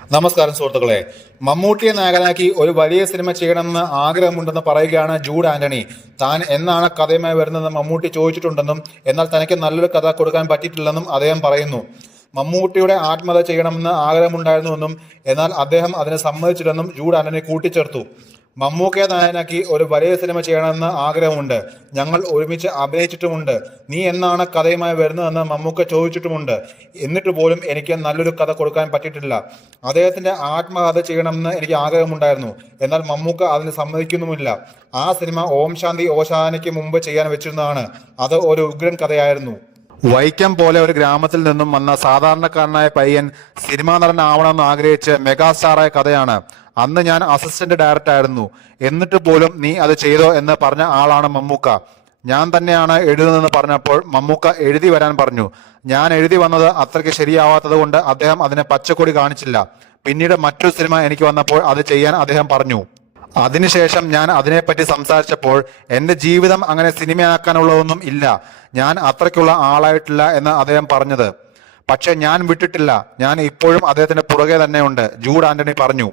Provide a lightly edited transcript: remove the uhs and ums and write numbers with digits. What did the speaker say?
നമസ്കാരം സുഹൃത്തുക്കളെ. മമ്മൂട്ടിയെ നായകനാക്കി ഒരു വലിയ സിനിമ ചെയ്യണമെന്ന് ആഗ്രഹമുണ്ടെന്ന് പറയുകയാണ് ജൂഡ് ആന്റണി. താൻ എന്നാണ് കഥയുമായി വരുന്നതെന്ന് മമ്മൂട്ടി ചോദിച്ചിട്ടുണ്ടെന്നും എന്നാൽ തനിക്ക് നല്ലൊരു കഥ കൊടുക്കാൻ പറ്റിയിട്ടില്ലെന്നും അദ്ദേഹം പറയുന്നു. മമ്മൂട്ടിയുടെ ആത്മകഥ ചെയ്യണമെന്ന് ആഗ്രഹമുണ്ടായിരുന്നുവെന്നും എന്നാൽ അദ്ദേഹം അതിന് സമ്മതിച്ചില്ലെന്നും ജൂഡ് ആന്റണി കൂട്ടിച്ചേർത്തു. മമ്മൂക്കയെ നായകനാക്കി ഒരു വലിയ സിനിമ ചെയ്യണമെന്ന് ആഗ്രഹമുണ്ട്. ഞങ്ങൾ ഒരുമിച്ച് അഭിനയിച്ചിട്ടുമുണ്ട്. നീ എന്നാണ് കഥയുമായി വരുന്നതെന്ന് മമ്മൂക്ക ചോദിച്ചിട്ടുമുണ്ട്. എന്നിട്ട് പോലും എനിക്ക് നല്ലൊരു കഥ കൊടുക്കാൻ പറ്റിയിട്ടില്ല. അദ്ദേഹത്തിന്റെ ആത്മകഥ ചെയ്യണമെന്ന് എനിക്ക് ആഗ്രഹമുണ്ടായിരുന്നു. എന്നാൽ മമ്മൂക്ക അതിന് സമ്മതിക്കുന്നുമില്ല. ആ സിനിമ ഓം ശാന്തി ഓശാനയ്ക്ക് മുമ്പ് ചെയ്യാൻ വെച്ചിരുന്നതാണ്. അത് ഒരു ഉഗ്രൻ കഥയായിരുന്നു. വൈക്കം പോലെ ഒരു ഗ്രാമത്തിൽ നിന്നും വന്ന സാധാരണക്കാരനായ പയ്യൻ സിനിമാ നടനാവണമെന്ന് ആഗ്രഹിച്ച് മെഗാസ്റ്റാറായ കഥയാണ്. അന്ന് ഞാൻ അസിസ്റ്റന്റ് ഡയറക്ടർ ആയിരുന്നു. എന്നിട്ട് പോലും നീ അത് ചെയ്തോ എന്ന് പറഞ്ഞ ആളാണ് മമ്മൂക്ക. ഞാൻ തന്നെയാണ് എഴുതുന്നതെന്ന് പറഞ്ഞപ്പോൾ മമ്മൂക്ക എഴുതി വരാൻ പറഞ്ഞു. ഞാൻ എഴുതി വന്നത് അത്രയ്ക്ക് ശരിയാവാത്തത് കൊണ്ട് അദ്ദേഹം അതിനെ പച്ചക്കൊടി കാണിച്ചില്ല. പിന്നീട് മറ്റൊരു സിനിമ എനിക്ക് വന്നപ്പോൾ അത് ചെയ്യാൻ അദ്ദേഹം പറഞ്ഞു. അതിനുശേഷം ഞാൻ അതിനെപ്പറ്റി സംസാരിച്ചപ്പോൾ എന്റെ ജീവിതം അങ്ങനെ സിനിമയാക്കാനുള്ളതൊന്നും ഇല്ല, ഞാൻ അത്രയ്ക്കുള്ള ആളായിട്ടില്ല എന്ന് അദ്ദേഹം പറഞ്ഞത്. പക്ഷെ ഞാൻ വിട്ടിട്ടില്ല, ഞാൻ ഇപ്പോഴും അദ്ദേഹത്തിന്റെ പുറകെ തന്നെയുണ്ട്, ജൂഡ് ആന്റണി പറഞ്ഞു.